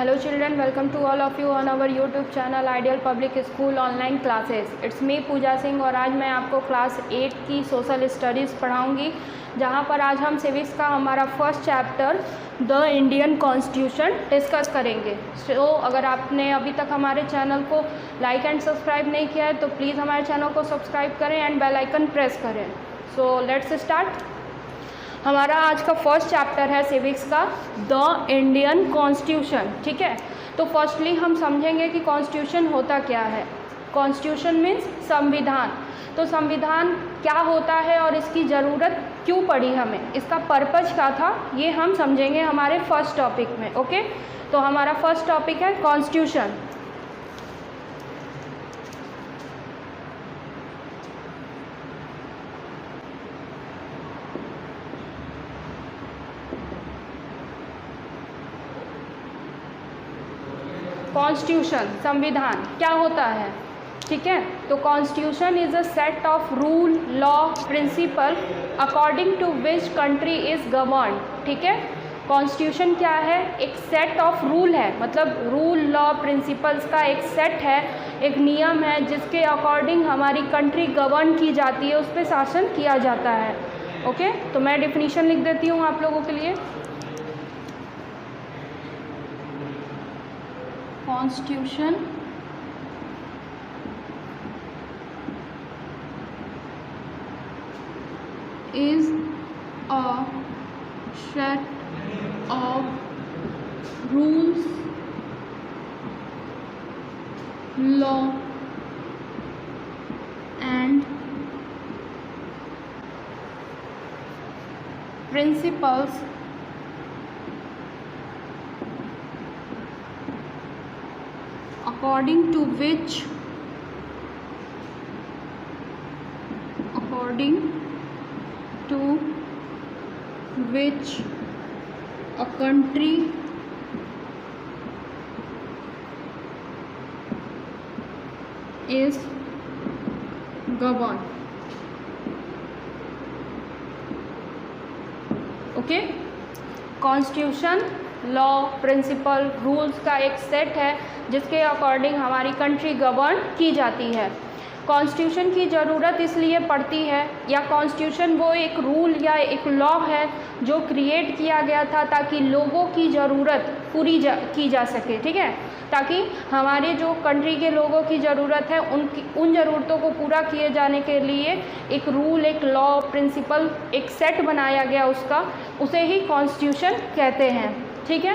Hello children, welcome to all of you on our YouTube channel Ideal Public School Online Classes. It's me पूजा सिंह और आज मैं आपको class 8 की social studies पढ़ाऊंगी, जहां पर आज हम सिविक्स का हमारा first chapter the Indian constitution discuss करेंगे। तो अगर आपने अभी तक हमारे चैनल को लाइक एंड सब्सक्राइब नहीं किया है तो प्लीज़ हमारे चैनल को सब्सक्राइब करें एंड बेल आइकन प्रेस करें। So let's start. हमारा आज का फर्स्ट चैप्टर है सिविक्स का द इंडियन कॉन्स्टिट्यूशन। ठीक है, तो फर्स्टली हम समझेंगे कि कॉन्स्टिट्यूशन होता क्या है। कॉन्स्टिट्यूशन मीन्स संविधान। तो संविधान क्या होता है और इसकी ज़रूरत क्यों पड़ी हमें, इसका पर्पज़ क्या था, ये हम समझेंगे हमारे फर्स्ट टॉपिक में। ओके, तो हमारा फर्स्ट टॉपिक है कॉन्स्टिट्यूशन। कॉन्स्टिट्यूशन संविधान क्या होता है। ठीक है, तो constitution is a set of rule law principle according to which country is govern. ठीक है, कॉन्स्टिट्यूशन क्या है, एक सेट ऑफ रूल है, मतलब रूल लॉ प्रिंसिपल्स का एक सेट है, एक नियम है जिसके अकॉर्डिंग हमारी कंट्री गवर्न की जाती है, उस पर शासन किया जाता है। ओके, तो मैं डिफिनीशन लिख देती हूँ आप लोगों के लिए। Constitution is a set of rules, law and principles according to which a country is governed। Okay, constitution law principal rules का एक सेट है जिसके अकॉर्डिंग हमारी कंट्री गवर्न की जाती है। कॉन्स्टिट्यूशन की ज़रूरत इसलिए पड़ती है, या कॉन्स्टिट्यूशन वो एक रूल या एक लॉ है जो क्रिएट किया गया था ताकि लोगों की ज़रूरत पूरी की जा सके। ठीक है, ताकि हमारे जो कंट्री के लोगों की ज़रूरत है उन ज़रूरतों को पूरा किए जाने के लिए एक रूल, एक लॉ प्रिंसिपल, एक सेट बनाया गया उसका, उसे ही कॉन्स्टिट्यूशन कहते हैं। ठीक है,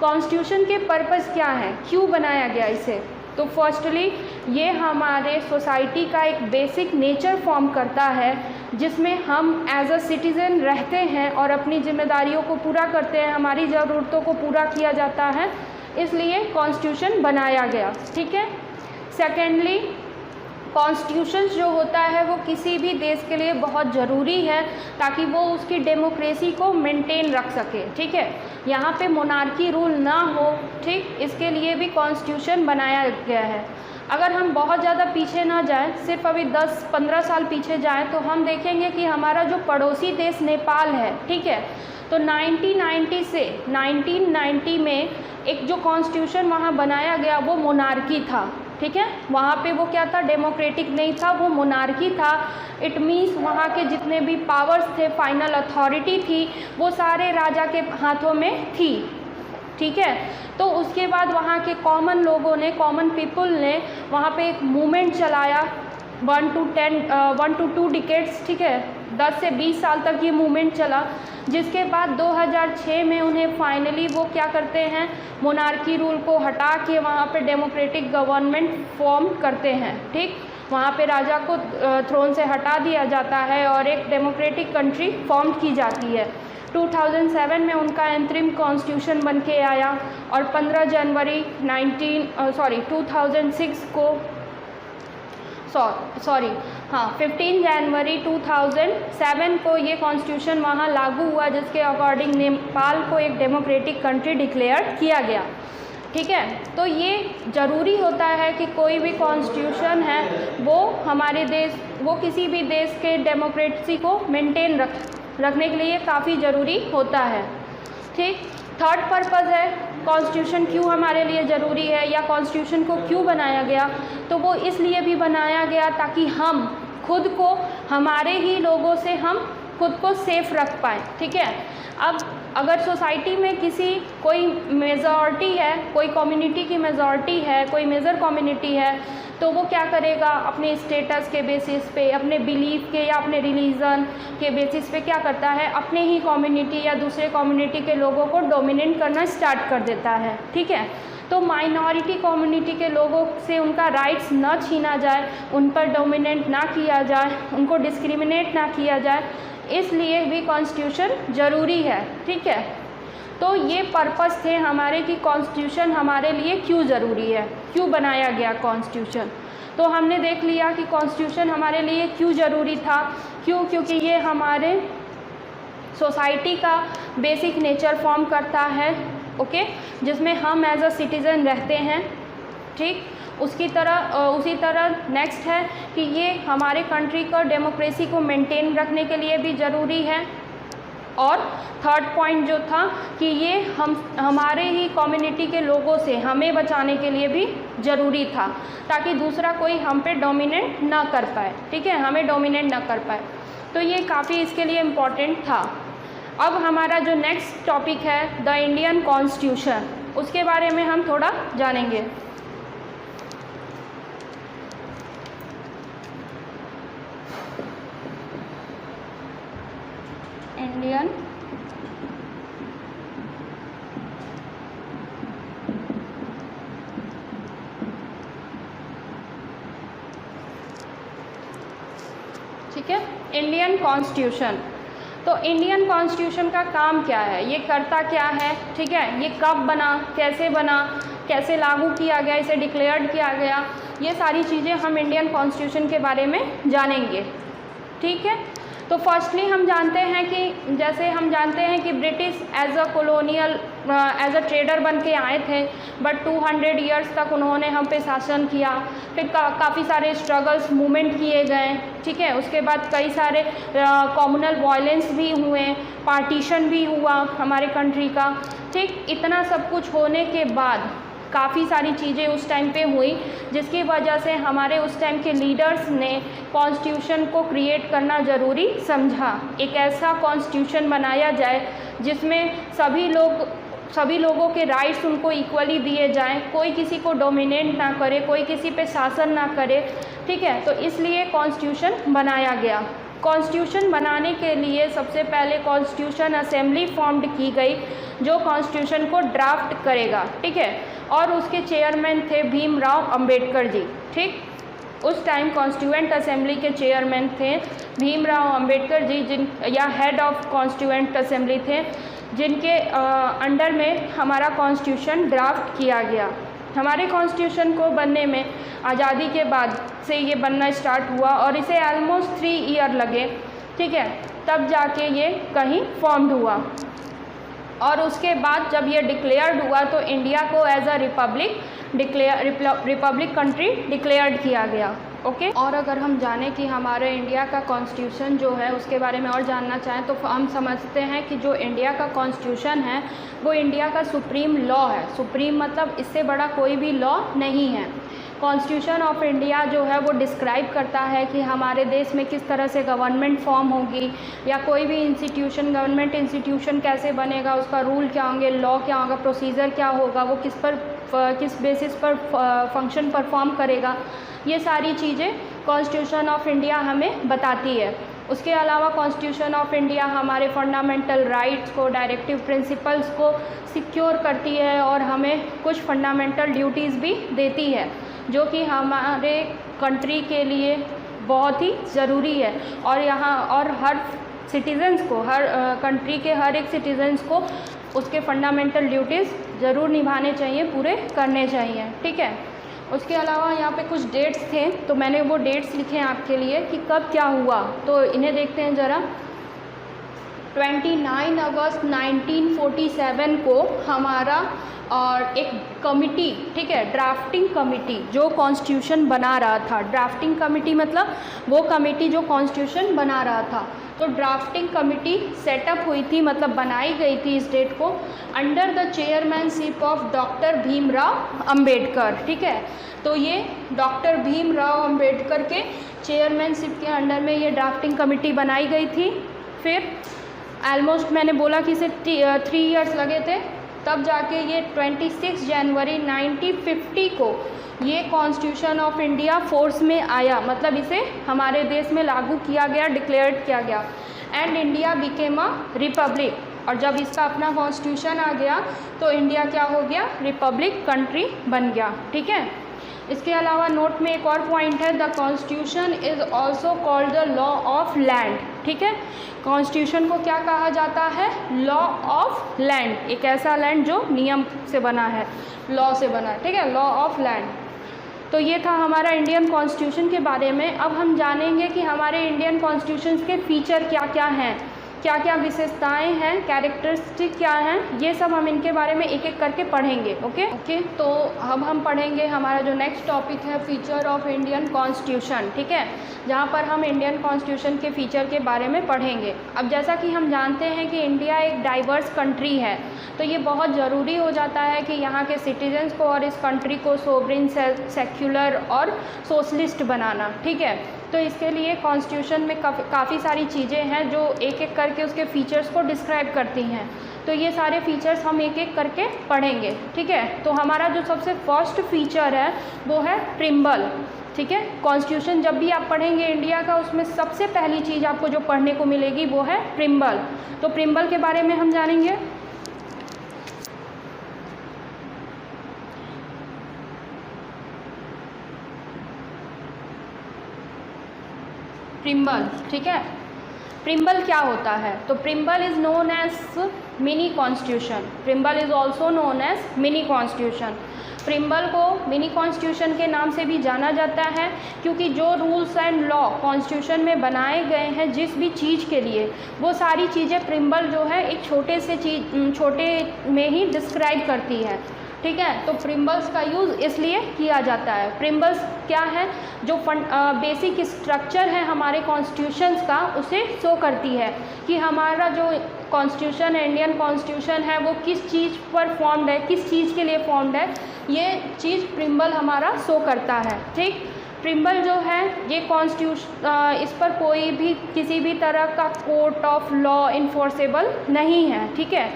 कॉन्स्टिट्यूशन के पर्पस क्या है, क्यों बनाया गया इसे। तो फर्स्टली ये हमारे सोसाइटी का एक बेसिक नेचर फॉर्म करता है जिसमें हम एज अ सिटीज़न रहते हैं और अपनी जिम्मेदारियों को पूरा करते हैं, हमारी ज़रूरतों को पूरा किया जाता है, इसलिए कॉन्स्टिट्यूशन बनाया गया। ठीक है, सेकेंडली कॉन्स्टिट्यूशन जो होता है वो किसी भी देश के लिए बहुत ज़रूरी है ताकि वो उसकी डेमोक्रेसी को मेंटेन रख सके। ठीक है, यहाँ पे मोनार्की रूल ना हो, ठीक, इसके लिए भी कॉन्स्टिट्यूशन बनाया गया है। अगर हम बहुत ज़्यादा पीछे ना जाएं, सिर्फ अभी 10-15 साल पीछे जाएं, तो हम देखेंगे कि हमारा जो पड़ोसी देश नेपाल है, ठीक है, तो 1990 में एक जो कॉन्स्टिट्यूशन वहाँ बनाया गया वो मोनार्की था। ठीक है, वहाँ पे वो क्या था, डेमोक्रेटिक नहीं था, वो मोनार्की था। इट मीन्स वहाँ के जितने भी पावर्स थे, फाइनल अथॉरिटी थी, वो सारे राजा के हाथों में थी। ठीक है, तो उसके बाद वहाँ के कॉमन लोगों ने, कॉमन पीपल ने वहाँ पे एक मूवमेंट चलाया 1 to 2 डिकेड्स। ठीक है, 10 से 20 साल तक ये मूवमेंट चला, जिसके बाद 2006 में उन्हें फाइनली वो क्या करते हैं, मोनार्की रूल को हटा के वहाँ पे डेमोक्रेटिक गवर्नमेंट फॉर्म करते हैं। ठीक, वहाँ पे राजा को थ्रोन से हटा दिया जाता है और एक डेमोक्रेटिक कंट्री फॉर्म की जाती है। 2007 में उनका एंट्रिम कॉन्स्टिट्यूशन बन के आया और 15 जनवरी 2006 को 15 जनवरी 2007 को ये कॉन्स्टिट्यूशन वहाँ लागू हुआ, जिसके अकॉर्डिंग नेपाल को एक डेमोक्रेटिक कंट्री डिक्लेयर किया गया। ठीक है, तो ये ज़रूरी होता है कि कोई भी कॉन्स्टिट्यूशन है वो हमारे देश, वो किसी भी देश के डेमोक्रेसी को मेंटेन रखने के लिए काफ़ी ज़रूरी होता है। ठीक, थर्ड पर्पज़ है कॉन्स्टिट्यूशन क्यों हमारे लिए ज़रूरी है या कॉन्स्टिट्यूशन को क्यों बनाया गया, तो वो इसलिए भी बनाया गया ताकि हम खुद को, हमारे ही लोगों से हम खुद को सेफ रख पाएँ। ठीक है, अब अगर सोसाइटी में कोई मेजॉरिटी है, कोई कम्युनिटी की मेजॉरिटी है, कोई मेजर कम्युनिटी है, तो वो क्या करेगा, अपने स्टेटस के बेसिस पे, अपने बिलीफ के या अपने रिलीजन के बेसिस पे क्या करता है, अपने ही कम्युनिटी या दूसरे कम्युनिटी के लोगों को डोमिनेट करना स्टार्ट कर देता है। ठीक है, तो माइनॉरिटी कम्युनिटी के लोगों से उनका राइट्स न छीना जाए, उन पर डोमिनेट ना किया जाए, उनको डिस्क्रिमिनेट ना किया जाए, इसलिए भी कॉन्स्टिट्यूशन ज़रूरी है। ठीक है, तो ये पर्पस थे हमारे कि कॉन्स्टिट्यूशन हमारे लिए क्यों ज़रूरी है, क्यों बनाया गया कॉन्स्टिट्यूशन। तो हमने देख लिया कि कॉन्स्टिट्यूशन हमारे लिए क्यों ज़रूरी था। क्योंकि ये हमारे सोसाइटी का बेसिक नेचर फॉर्म करता है, ओके, जिसमें हम एज अ सिटीज़न रहते हैं। ठीक, उसी तरह नेक्स्ट है कि ये हमारे कंट्री का डेमोक्रेसी को मेंटेन रखने के लिए भी ज़रूरी है। और थर्ड पॉइंट जो था कि ये हमारे ही कम्युनिटी के लोगों से हमें बचाने के लिए भी ज़रूरी था, ताकि दूसरा कोई हम पे डोमिनेट ना कर पाए। ठीक है, हमें डोमिनेट ना कर पाए, तो ये काफ़ी इसके लिए इम्पॉर्टेंट था। अब हमारा जो नेक्स्ट टॉपिक है द इंडियन कॉन्स्टिट्यूशन, उसके बारे में हम थोड़ा जानेंगे। इंडियन ठीक है, इंडियन कॉन्स्टिट्यूशन। तो इंडियन कॉन्स्टिट्यूशन का काम क्या है, ये करता क्या है, ठीक है, ये कब बना, कैसे लागू किया गया, इसे डिक्लेयर्ड किया गया, ये सारी चीज़ें हम इंडियन कॉन्स्टिट्यूशन के बारे में जानेंगे। ठीक है, तो फर्स्टली हम जानते हैं कि जैसे हम जानते हैं कि ब्रिटिश एज अ ट्रेडर बन के आए थे, बट 200 ईयर्स तक उन्होंने हम पे शासन किया। फिर काफ़ी सारे स्ट्रगल्स मूवमेंट किए गए। ठीक है, उसके बाद कई सारे कम्युनल वायलेंस भी हुए, पार्टीशन भी हुआ हमारे कंट्री का। ठीक, इतना सब कुछ होने के बाद काफ़ी सारी चीज़ें उस टाइम पे हुई, जिसकी वजह से हमारे उस टाइम के लीडर्स ने कॉन्स्टिट्यूशन को क्रिएट करना ज़रूरी समझा। एक ऐसा कॉन्स्टिट्यूशन बनाया जाए जिसमें सभी लोगों के राइट्स उनको इक्वली दिए जाएं, कोई किसी को डोमिनेट ना करे, कोई किसी पे शासन ना करे। ठीक है, तो इसलिए कॉन्स्टिट्यूशन बनाया गया। कॉन्स्टिट्यूशन बनाने के लिए सबसे पहले कॉन्स्टिट्यूशन असेंबली फॉर्म्ड की गई, जो कॉन्स्टिट्यूशन को ड्राफ्ट करेगा। ठीक है, और उसके चेयरमैन थे भीमराव अंबेडकर जी। ठीक, उस टाइम कॉन्स्टिट्यूएंट असेंबली के चेयरमैन थे भीमराव अंबेडकर जी, या हेड ऑफ कॉन्स्टिट्यूएंट असेंबली थे, जिनके अंडर में हमारा कॉन्स्टिट्यूशन ड्राफ्ट किया गया। हमारे कॉन्स्टिट्यूशन को बनने में आज़ादी के बाद से ये बनना स्टार्ट हुआ और इसे ऑलमोस्ट 3 ईयर लगे। ठीक है, तब जाके ये कहीं फॉर्म्ड हुआ, और उसके बाद जब ये डिक्लेयर्ड हुआ तो इंडिया को as a republic country declared किया गया। ओके, और अगर हम जानें कि हमारे इंडिया का कॉन्स्टिट्यूशन जो है उसके बारे में और जानना चाहें तो हम समझते हैं कि जो इंडिया का कॉन्स्टिट्यूशन है वो इंडिया का सुप्रीम लॉ है। सुप्रीम मतलब इससे बड़ा कोई भी लॉ नहीं है। कॉन्स्टिट्यूशन ऑफ इंडिया जो है वो डिस्क्राइब करता है कि हमारे देश में किस तरह से गवर्नमेंट फॉर्म होगी, या कोई भी इंस्टीट्यूशन, गवर्नमेंट इंस्टीट्यूशन कैसे बनेगा, उसका रूल क्या होंगे, लॉ क्या होगा, प्रोसीजर क्या होगा, वो किस बेसिस पर फंक्शन परफॉर्म करेगा, ये सारी चीज़ें कॉन्स्टिट्यूशन ऑफ इंडिया हमें बताती है। उसके अलावा कॉन्स्टिट्यूशन ऑफ इंडिया हमारे फंडामेंटल राइट्स को, डायरेक्टिव प्रिंसिपल्स को सिक्योर करती है और हमें कुछ फंडामेंटल ड्यूटीज़ भी देती है, जो कि हमारे कंट्री के लिए बहुत ही ज़रूरी है। और हर सिटीज़न्स को, हर कंट्री के हर एक सिटीज़न्स को उसके फंडामेंटल ड्यूटीज़ ज़रूर निभाने चाहिए, पूरे करने चाहिए। ठीक है, उसके अलावा यहाँ पे कुछ डेट्स थे, तो मैंने वो डेट्स लिखे हैं आपके लिए कि कब क्या हुआ, तो इन्हें देखते हैं ज़रा। 29 अगस्त 1947 को हमारा और एक कमिटी, ठीक है, ड्राफ्टिंग कमिटी जो कॉन्स्टिट्यूशन बना रहा था, ड्राफ्टिंग कमिटी मतलब वो कमिटी जो कॉन्स्टिट्यूशन बना रहा था, तो ड्राफ्टिंग कमिटी सेटअप हुई थी, मतलब बनाई गई थी इस डेट को under the chairmanship of doctor Bhimrao Ambedkar, ठीक है। तो ये डॉक्टर भीमराव अंबेडकर के चेयरमैनशिप के अंडर में ये ड्राफ्टिंग कमिटी बनाई गई थी। फिर ऑलमोस्ट मैंने बोला कि इसे 3 इयर्स लगे थे, तब जाके ये 26 जनवरी 1950 को ये कॉन्स्टिट्यूशन ऑफ इंडिया फोर्स में आया, मतलब इसे हमारे देश में लागू किया गया, डिक्लेयर किया गया, and India became a republic. और जब इसका अपना कॉन्स्टिट्यूशन आ गया तो इंडिया क्या हो गया, रिपब्लिक कंट्री बन गया, ठीक है। इसके अलावा नोट में एक और पॉइंट है, the constitution is also called the law of land, ठीक है। कॉन्स्टिट्यूशन को क्या कहा जाता है, लॉ ऑफ लैंड, एक ऐसा लैंड जो नियम से बना है, लॉ से बना है, ठीक है, लॉ ऑफ लैंड। तो ये था हमारा इंडियन कॉन्स्टिट्यूशन के बारे में। अब हम जानेंगे कि हमारे इंडियन कॉन्स्टिट्यूशन के फीचर क्या क्या हैं, क्या क्या विशेषताएं हैं, कैरेक्टरिस्टिक क्या हैं, ये सब हम इनके बारे में एक एक करके पढ़ेंगे। ओके। तो अब हम पढ़ेंगे हमारा जो नेक्स्ट टॉपिक है, फीचर ऑफ इंडियन कॉन्स्टिट्यूशन, ठीक है, जहाँ पर हम इंडियन कॉन्स्टिट्यूशन के फीचर के बारे में पढ़ेंगे। अब जैसा कि हम जानते हैं कि इंडिया एक डाइवर्स कंट्री है, तो ये बहुत ज़रूरी हो जाता है कि यहाँ के सिटीजन्स को और इस कंट्री को सोवरेन, सेक्युलर और सोशलिस्ट बनाना, ठीक है। तो इसके लिए कॉन्स्टिट्यूशन में काफ़ी सारी चीज़ें हैं जो एक एक करके उसके फीचर्स को डिस्क्राइब करती हैं। तो ये सारे फीचर्स हम एक एक करके पढ़ेंगे, ठीक है। तो हमारा जो सबसे फर्स्ट फीचर है वो है प्रिम्बल, ठीक है। कॉन्स्टिट्यूशन जब भी आप पढ़ेंगे इंडिया का, उसमें सबसे पहली चीज़ आपको जो पढ़ने को मिलेगी वो है प्रिम्बल। तो प्रिम्बल के बारे में हम जानेंगे। प्रिम्बल, ठीक है। प्रिम्बल क्या होता है, तो preamble is known as mini constitution, preamble is also known as mini constitution. Preamble को मिनी कॉन्स्टिट्यूशन के नाम से भी जाना जाता है क्योंकि जो रूल्स एंड लॉ कॉन्स्टिट्यूशन में बनाए गए हैं जिस भी चीज़ के लिए, वो सारी चीज़ें प्रिम्बल जो है एक छोटे में ही डिस्क्राइब करती है, ठीक है। तो प्रिम्बल्स का यूज़ इसलिए किया जाता है। प्रिम्बल्स क्या है, जो बेसिक स्ट्रक्चर है हमारे कॉन्स्टिट्यूशंस का, उसे शो करती है कि हमारा जो कॉन्स्टिट्यूशन है, इंडियन कॉन्स्टिट्यूशन है, वो किस चीज़ पर फॉर्म्ड है, किस चीज़ के लिए फॉर्म्ड है, ये चीज़ प्रिम्बल हमारा शो करता है, ठीक। प्रिम्बल जो है ये कॉन्स्टिट्यूशन, इस पर कोई भी किसी भी तरह का कोर्ट ऑफ लॉ इन्फोर्सेबल नहीं है, ठीक है।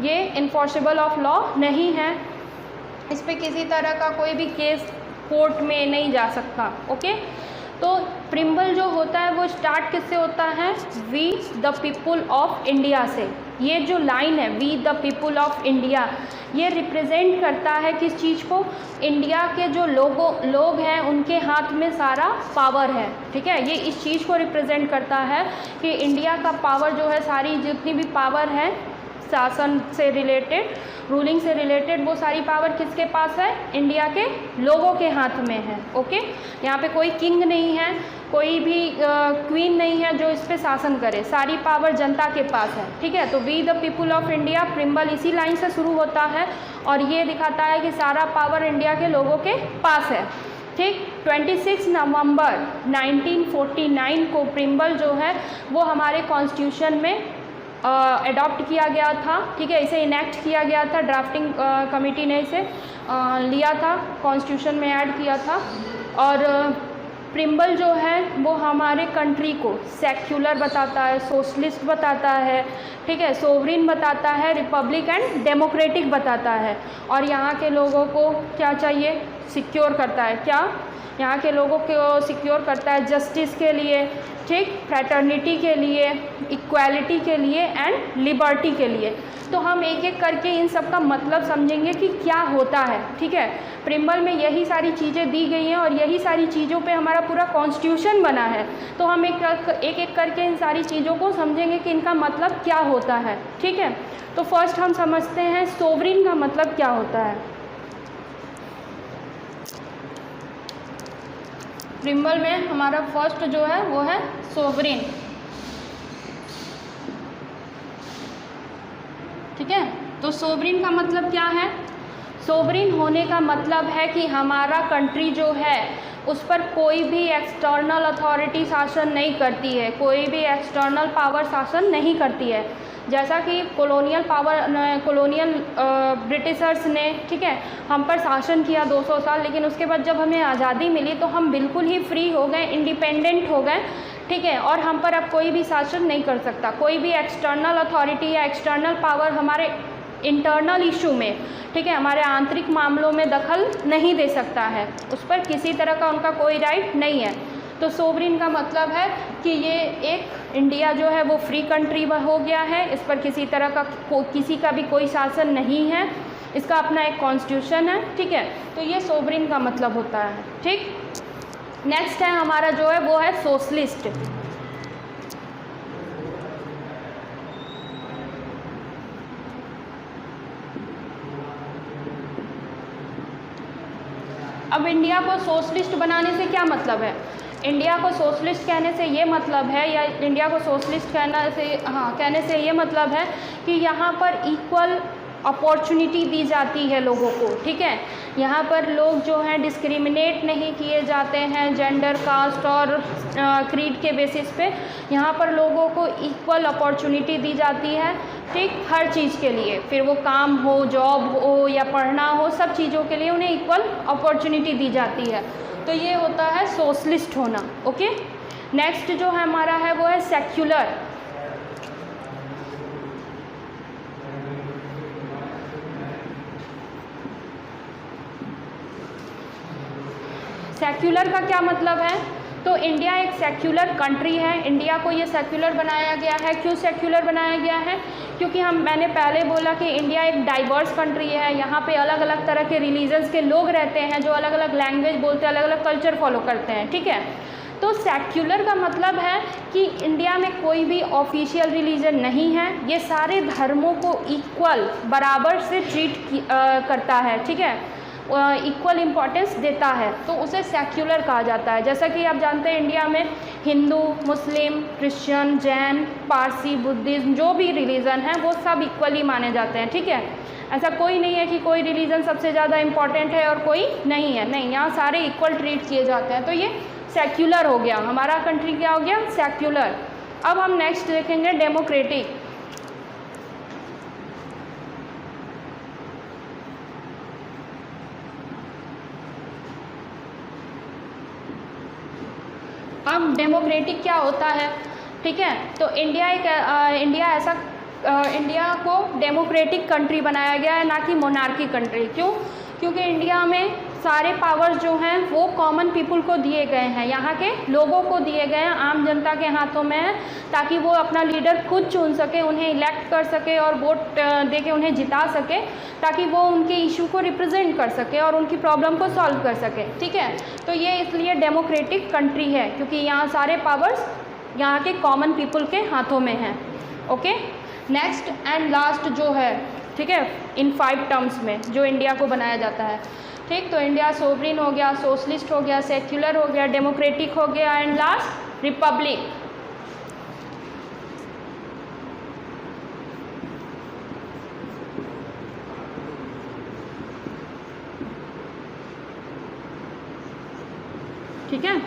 ये इन्फोर्सेबल ऑफ लॉ नहीं है, इस पर किसी तरह का कोई भी केस कोर्ट में नहीं जा सकता, ओके। तो प्रिम्बल जो होता है वो स्टार्ट किससे होता है, we the people of India से। ये जो लाइन है we the people of India, ये रिप्रेजेंट करता है किस चीज़ को, इंडिया के जो लोग हैं उनके हाथ में सारा पावर है, ठीक है। ये इस चीज़ को रिप्रेजेंट करता है कि इंडिया का पावर जो है, सारी जितनी भी पावर है शासन से रिलेटेड, रूलिंग से रिलेटेड, वो सारी पावर किसके पास है, इंडिया के लोगों के हाथ में है, ओके। यहाँ पे कोई किंग नहीं है, कोई भी क्वीन नहीं है जो इस पे शासन करे, सारी पावर जनता के पास है, ठीक है। तो we the people of India, preamble इसी लाइन से शुरू होता है और ये दिखाता है कि सारा पावर इंडिया के लोगों के पास है, ठीक। 26 नवंबर 1949 को प्रिम्बल जो है वो हमारे कॉन्स्टिट्यूशन में एडॉप्ट किया गया था, ठीक है। इसे इनेक्ट किया गया था, ड्राफ्टिंग कमेटी ने इसे लिया था, कॉन्स्टिट्यूशन में ऐड किया था। और प्रिम्बल जो है वो हमारे कंट्री को सेक्युलर बताता है, सोशलिस्ट बताता है, ठीक है, सोवरेन बताता है, रिपब्लिक एंड डेमोक्रेटिक बताता है। और यहाँ के लोगों को क्या चाहिए, सिक्योर करता है, क्या, यहाँ के लोगों को सिक्योर करता है जस्टिस के लिए, ठीक, फ्रैटर्निटी के लिए, इक्वालिटी के लिए एंड लिबर्टी के लिए। तो हम एक एक करके इन सब का मतलब समझेंगे कि क्या होता है, ठीक है। प्रिम्बल में यही सारी चीज़ें दी गई हैं और यही सारी चीज़ों पे हमारा पूरा कॉन्स्टिट्यूशन बना है। तो हम एक एक करके इन सारी चीज़ों को समझेंगे कि इनका मतलब क्या होता है, ठीक है। तो फर्स्ट हम समझते हैं सोवरेन का मतलब क्या होता है। प्रिम्बल में हमारा फर्स्ट जो है वो है सोवरेन। ठीक है। तो सोवरिन का मतलब क्या है? सोवरिन होने का मतलब है कि हमारा कंट्री जो है उस पर कोई भी एक्सटर्नल अथॉरिटी शासन नहीं करती है, कोई भी एक्सटर्नल पावर शासन नहीं करती है। जैसा कि कॉलोनियल ब्रिटिशर्स ने, ठीक है, हम पर शासन किया 200 साल, लेकिन उसके बाद जब हमें आज़ादी मिली तो हम बिल्कुल ही फ्री हो गए, इंडिपेंडेंट हो गए, ठीक है, और हम पर अब कोई भी शासन नहीं कर सकता। कोई भी एक्सटर्नल अथॉरिटी या एक्सटर्नल पावर हमारे इंटरनल इशू में, ठीक है, हमारे आंतरिक मामलों में दखल नहीं दे सकता है, उस पर किसी तरह का उनका कोई राइट नहीं है। तो सोवरिन का मतलब है कि ये एक इंडिया जो है वो फ्री कंट्री हो गया है, इस पर किसी तरह का किसी का भी कोई शासन नहीं है, इसका अपना एक कॉन्स्टिट्यूशन है, ठीक है। तो ये सोवरिन का मतलब होता है, ठीक। नेक्स्ट है हमारा जो है वो है सोशलिस्ट। अब इंडिया को सोशलिस्ट बनाने से क्या मतलब है? इंडिया को सोशलिस्ट कहने से ये मतलब है, या इंडिया को सोशलिस्ट कहने से ये मतलब है कि यहाँ पर इक्वल अपॉर्चुनिटी दी जाती है लोगों को, ठीक है। यहाँ पर लोग जो हैं डिस्क्रिमिनेट नहीं किए जाते हैं जेंडर, कास्ट और क्रीड के बेसिस पे। यहाँ पर लोगों को इक्वल अपॉर्चुनिटी दी जाती है, ठीक, हर चीज़ के लिए, फिर वो काम हो, जॉब हो या पढ़ना हो, सब चीज़ों के लिए उन्हें इक्वल अपॉर्चुनिटी दी जाती है। तो ये होता है सोशलिस्ट होना, ओके। नेक्स्ट जो है हमारा है वो है सेक्युलर। सेक्युलर का क्या मतलब है? तो इंडिया एक सेक्युलर कंट्री है। इंडिया को ये सेक्युलर बनाया गया है। क्यों सेक्युलर बनाया गया है? क्योंकि मैंने पहले बोला कि इंडिया एक डाइवर्स कंट्री है। यहाँ पे अलग अलग तरह के रिलीजन्स के लोग रहते हैं जो अलग अलग लैंग्वेज बोलते हैं, अलग अलग कल्चर फॉलो करते हैं, ठीक है। तो सेक्युलर का मतलब है कि इंडिया में कोई भी ऑफिशियल रिलीजन नहीं है, ये सारे धर्मों को इक्वल बराबर से ट्रीट करता है, ठीक है, इक्वल इम्पॉर्टेंस देता है, तो उसे सेक्युलर कहा जाता है। जैसा कि आप जानते हैं इंडिया में हिंदू, मुस्लिम, क्रिश्चियन, जैन, पारसी, बुद्धिज़्म, जो भी रिलीजन है वो सब इक्वली माने जाते हैं, ठीक है। ऐसा कोई नहीं है कि कोई रिलीजन सबसे ज़्यादा इम्पॉर्टेंट है और कोई नहीं है, नहीं, यहाँ सारे इक्वल ट्रीट किए जाते हैं। तो ये सेक्युलर हो गया, हमारा कंट्री क्या हो गया? सेक्युलर। अब हम नेक्स्ट देखेंगे डेमोक्रेटिक। अब डेमोक्रेटिक क्या होता है, ठीक है। तो इंडिया को डेमोक्रेटिक कंट्री बनाया गया है, ना कि मोनार्की कंट्री। क्यों? क्योंकि इंडिया में सारे पावर्स जो हैं वो कॉमन पीपल को दिए गए हैं, यहाँ के लोगों को दिए गए हैं, आम जनता के हाथों में है, ताकि वो अपना लीडर खुद चुन सके, उन्हें इलेक्ट कर सके और वोट दे के उन्हें जिता सके, ताकि वो उनके इशू को रिप्रेजेंट कर सके और उनकी प्रॉब्लम को सॉल्व कर सके, ठीक है। तो ये इसलिए डेमोक्रेटिक कंट्री है क्योंकि यहाँ सारे पावर्स यहाँ के कॉमन पीपल के हाथों में हैं, ओके। नेक्स्ट एंड लास्ट जो है, ठीक है, इन 5 टर्म्स में जो इंडिया को बनाया जाता है, ठीक। तो इंडिया सोवरिन हो गया, सोशलिस्ट हो गया, सेक्युलर हो गया, डेमोक्रेटिक हो गया एंड लास्ट रिपब्लिक। ठीक है।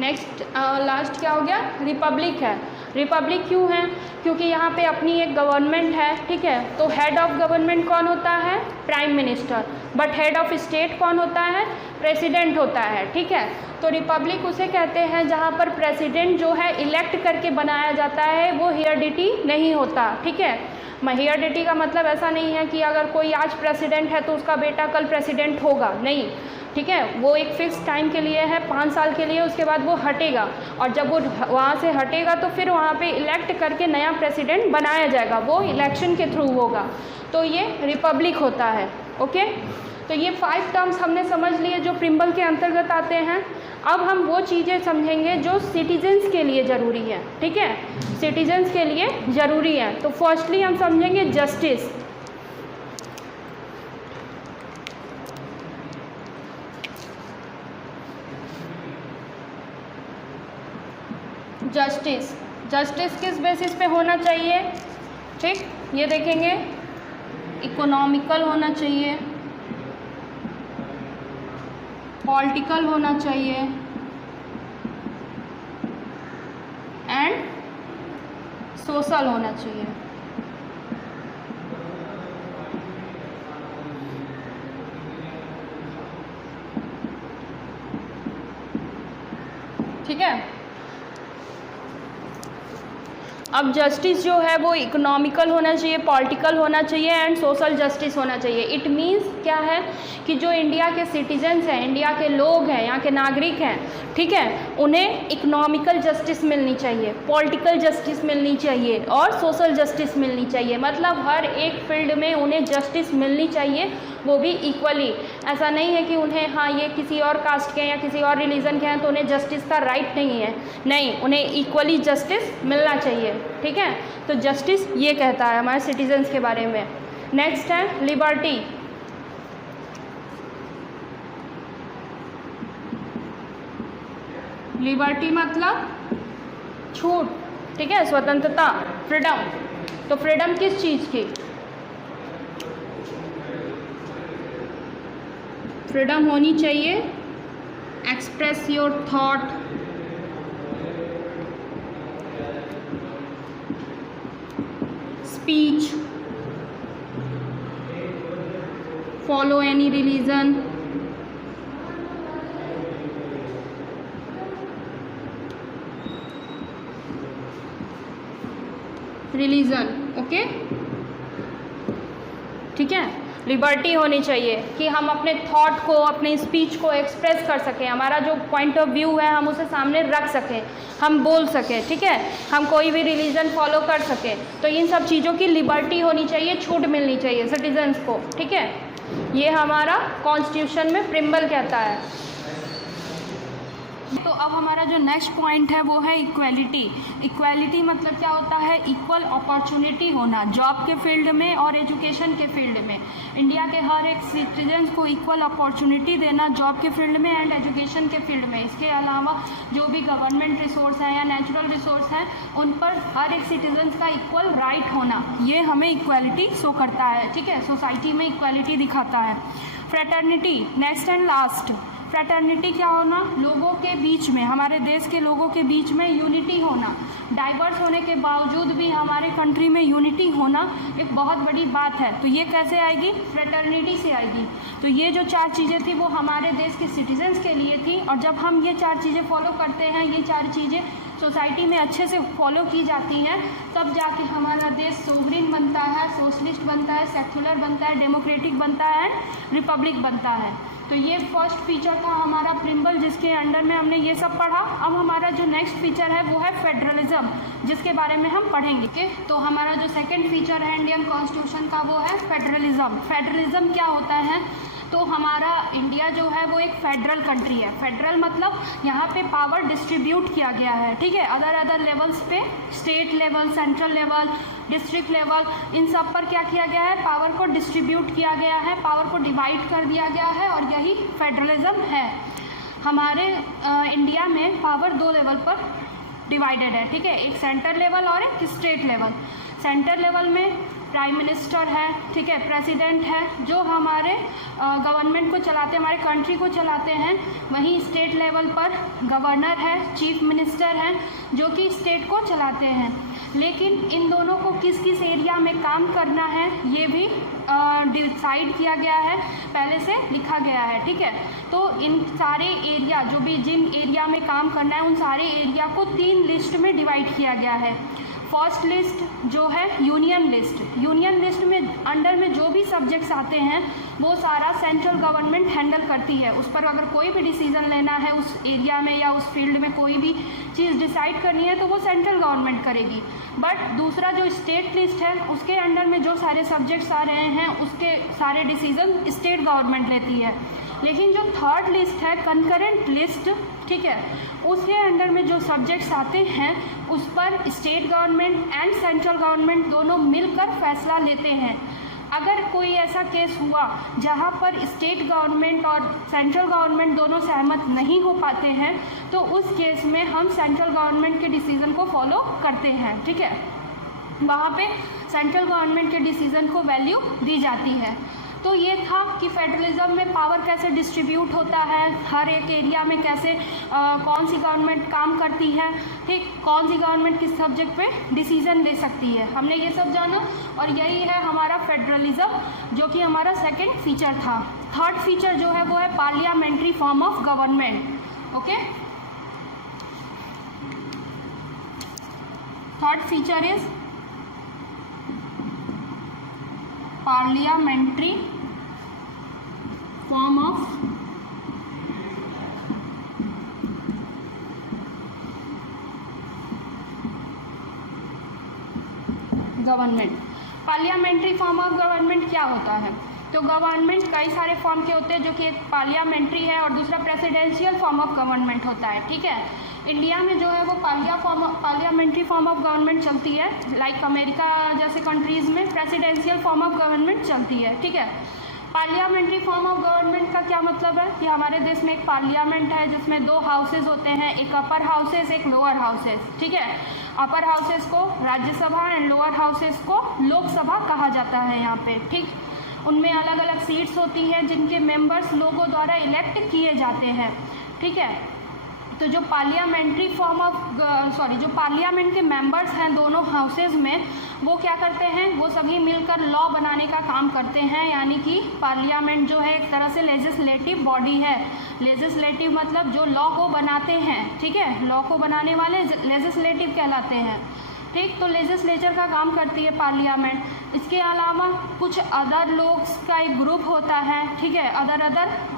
नेक्स्ट लास्ट क्या हो गया? रिपब्लिक है। रिपब्लिक क्यों है? क्योंकि यहाँ पे अपनी एक गवर्नमेंट है, ठीक है। तो हेड ऑफ गवर्नमेंट कौन होता है? Prime minister. But head of state कौन होता है? प्रेसिडेंट होता है, ठीक है। तो रिपब्लिक उसे कहते हैं जहाँ पर प्रेसिडेंट जो है इलेक्ट करके बनाया जाता है, वो हेरिडिटी नहीं होता, ठीक है। हेरिडिटी का मतलब ऐसा नहीं है कि अगर कोई आज प्रेसिडेंट है तो उसका बेटा कल प्रेसिडेंट होगा, नहीं, ठीक है। वो एक फिक्स टाइम के लिए है, 5 साल के लिए, उसके बाद वो हटेगा, और जब वो वहाँ से हटेगा तो फिर वहाँ पे इलेक्ट करके नया प्रेसिडेंट बनाया जाएगा, वो इलेक्शन के थ्रू होगा। तो ये रिपब्लिक होता है, ओके। तो ये 5 टर्म्स हमने समझ लिए जो प्रिम्बल के अंतर्गत आते हैं। अब हम वो चीज़ें समझेंगे जो सिटीजन्स के लिए ज़रूरी है, ठीक है, सिटीजन्स के लिए ज़रूरी है। तो फर्स्टली हम समझेंगे जस्टिस। जस्टिस किस बेसिस पे होना चाहिए, ठीक, ये देखेंगे। इकोनॉमिकल होना चाहिए, पॉलिटिकल होना चाहिए एंड सोशल होना चाहिए। ठीक है। अब जस्टिस जो है वो इकोनॉमिकल होना चाहिए, पॉलिटिकल होना चाहिए एंड सोशल जस्टिस होना चाहिए। इट मीन्स क्या है कि जो इंडिया के सिटीजन्स हैं, इंडिया के लोग हैं, यहाँ के नागरिक हैं, ठीक है, उन्हें इकोनॉमिकल जस्टिस मिलनी चाहिए, पॉलिटिकल जस्टिस मिलनी चाहिए और सोशल जस्टिस मिलनी चाहिए। मतलब हर एक फील्ड में उन्हें जस्टिस मिलनी चाहिए, वो भी इक्वली। ऐसा नहीं है कि उन्हें हाँ ये किसी और कास्ट के हैं या किसी और रिलीजन के हैं तो उन्हें जस्टिस का राइट नहीं है, नहीं, उन्हें इक्वली जस्टिस मिलना चाहिए। ठीक है, तो जस्टिस ये कहता है हमारे सिटीजन्स के बारे में। नेक्स्ट है लिबर्टी। लिबर्टी मतलब छूट, ठीक है, स्वतंत्रता, फ्रीडम। तो फ्रीडम किस चीज़ की? फ्रीडम होनी चाहिए express your thought, speech, follow any religion, okay, ठीक है। लिबर्टी होनी चाहिए कि हम अपने थॉट को, अपने स्पीच को एक्सप्रेस कर सकें, हमारा जो पॉइंट ऑफ व्यू है हम उसे सामने रख सकें, हम बोल सकें, ठीक है, हम कोई भी रिलीजन फॉलो कर सकें। तो इन सब चीज़ों की लिबर्टी होनी चाहिए, छूट मिलनी चाहिए सिटीजन्स को, ठीक है। ये हमारा कॉन्स्टिट्यूशन में प्रिम्बल कहता है। तो अब हमारा जो नेक्स्ट पॉइंट है वो है इक्वलिटी। इक्वलिटी मतलब क्या होता है? इक्वल अपॉर्चुनिटी होना जॉब के फील्ड में और एजुकेशन के फील्ड में। इंडिया के हर एक सिटीजन्स को इक्वल अपॉर्चुनिटी देना जॉब के फील्ड में एंड एजुकेशन के फील्ड में। इसके अलावा जो भी गवर्नमेंट रिसोर्स हैं या नेचुरल रिसोर्स हैं उन पर हर एक सिटीजन्स का इक्वल राइट होना, ये हमें इक्वलिटी शो करता है, ठीक है, सोसाइटी में इक्वलिटी दिखाता है। Fraternity next and last. Fraternity क्या होना? लोगों के बीच में, हमारे देश के लोगों के बीच में यूनिटी होना। डाइवर्स होने के बावजूद भी हमारे कंट्री में यूनिटी होना एक बहुत बड़ी बात है। तो ये कैसे आएगी? फ्रेटर्निटी से आएगी। तो ये जो चार चीज़ें थी वो हमारे देश के सिटीजन्स के लिए थी, और जब हम ये चार चीज़ें फॉलो करते हैं, ये चार चीज़ें सोसाइटी में अच्छे से फॉलो की जाती हैं, तब जाके हमारा देश सोवरिन बनता है, सोशलिस्ट बनता है, सेक्युलर बनता है, डेमोक्रेटिक बनता है, रिपब्लिक बनता है। तो ये फर्स्ट फीचर था हमारा प्रिम्बल, जिसके अंडर में हमने ये सब पढ़ा। अब हमारा जो नेक्स्ट फीचर है वो है फेडरलिज्म, जिसके बारे में हम पढ़ेंगे। ओके, तो हमारा जो सेकंड फीचर है इंडियन कॉन्स्टिट्यूशन का वो है फेडरलिज्म। फेडरलिज्म क्या होता है? तो हमारा इंडिया जो है वो एक फेडरल कंट्री है। फेडरल मतलब यहाँ पे पावर डिस्ट्रीब्यूट किया गया है, ठीक है, अदर लेवल्स पे, state level, central level, district level, इन सब पर क्या किया गया है? पावर को डिस्ट्रीब्यूट किया गया है, पावर को डिवाइड कर दिया गया है, और यही फेडरलिज्म है। हमारे इंडिया में पावर दो लेवल पर डिवाइडेड है, ठीक है, एक सेंटर लेवल और एक स्टेट लेवल। सेंटर लेवल में प्राइम मिनिस्टर है, ठीक है, प्रेसिडेंट है, जो हमारे गवर्नमेंट को चलाते हैं, हमारे कंट्री को चलाते हैं। वहीं स्टेट लेवल पर गवर्नर है, चीफ मिनिस्टर हैं, जो कि स्टेट को चलाते हैं। लेकिन इन दोनों को किस किस एरिया में काम करना है ये भी डिसाइड किया गया है, पहले से लिखा गया है, ठीक है। तो इन सारे एरिया, जो भी जिन एरिया में काम करना है, उन सारे एरिया को 3 लिस्ट में डिवाइड किया गया है। फर्स्ट लिस्ट जो है यूनियन लिस्ट। यूनियन लिस्ट में अंडर में जो भी सब्जेक्ट्स आते हैं वो सारा सेंट्रल गवर्नमेंट हैंडल करती है। उस पर अगर कोई भी डिसीजन लेना है उस एरिया में या उस फील्ड में कोई भी चीज़ डिसाइड करनी है तो वो सेंट्रल गवर्नमेंट करेगी। बट दूसरा जो स्टेट लिस्ट है उसके अंडर में जो सारे सब्जेक्ट्स आ रहे हैं उसके सारे डिसीजन स्टेट गवर्नमेंट लेती है। लेकिन जो थर्ड लिस्ट है कंकरेंट लिस्ट, ठीक है, उसके अंडर में जो सब्जेक्ट्स आते हैं उस पर state government and central government दोनों मिलकर फैसला लेते हैं। अगर कोई ऐसा केस हुआ जहां पर स्टेट गवर्नमेंट और सेंट्रल गवर्नमेंट दोनों सहमत नहीं हो पाते हैं तो उस केस में हम सेंट्रल गवर्नमेंट के डिसीजन को फॉलो करते हैं, ठीक है। वहाँ पे सेंट्रल गवर्नमेंट के डिसीज़न को वैल्यू दी जाती है। तो ये था कि फेडरलिज्म में पावर कैसे डिस्ट्रीब्यूट होता है, हर एक एरिया में कैसे कौन सी गवर्नमेंट काम करती है, ठीक, कौन सी गवर्नमेंट किस सब्जेक्ट पे डिसीजन ले सकती है, हमने ये सब जाना। और यही है हमारा फेडरलिज्म, जो कि हमारा सेकंड फीचर था। थर्ड फीचर जो है वो है parliamentary form of government. Okay, third feature is parliamentary form of government. Parliamentary form of government क्या होता है? तो गवर्नमेंट कई सारे फॉर्म के होते हैं, जो कि एक पार्लियामेंट्री है और दूसरा प्रेसिडेंशियल फॉर्म ऑफ गवर्नमेंट होता है। ठीक है, इंडिया में जो है वो पार्लियामेंट्री फॉर्म ऑफ गवर्नमेंट चलती है। लाइक अमेरिका जैसे कंट्रीज़ में प्रेसिडेंशियल फॉर्म ऑफ गवर्नमेंट चलती है। ठीक है, पार्लियामेंट्री फॉर्म ऑफ गवर्नमेंट का क्या मतलब है कि हमारे देश में एक पार्लियामेंट है जिसमें दो हाउसेज होते हैं, एक अपर हाउसेज एक लोअर हाउसेज। ठीक है, अपर हाउसेज को राज्यसभा एंड लोअर हाउसेज को लोकसभा कहा जाता है यहाँ पे। ठीक, उनमें अलग अलग सीट्स होती हैं जिनके मेंबर्स लोगों द्वारा इलेक्ट किए जाते हैं। ठीक है, तो जो पार्लियामेंट्री फॉर्म ऑफ जो पार्लियामेंट के मेंबर्स हैं दोनों हाउसेज में, वो क्या करते हैं, वो सभी मिलकर लॉ बनाने का काम करते हैं। यानी कि पार्लियामेंट जो है एक तरह से लेजिस्लेटिव बॉडी है। लेजिस्लेटिव मतलब जो लॉ को बनाते हैं। ठीक है, लॉ को बनाने वाले लेजिस्लेटिव कहलाते हैं। ठीक, तो लेजिस्लेचर का काम करती है पार्लियामेंट। इसके अलावा कुछ अदर लोग्स का एक ग्रुप होता है। ठीक है, अदर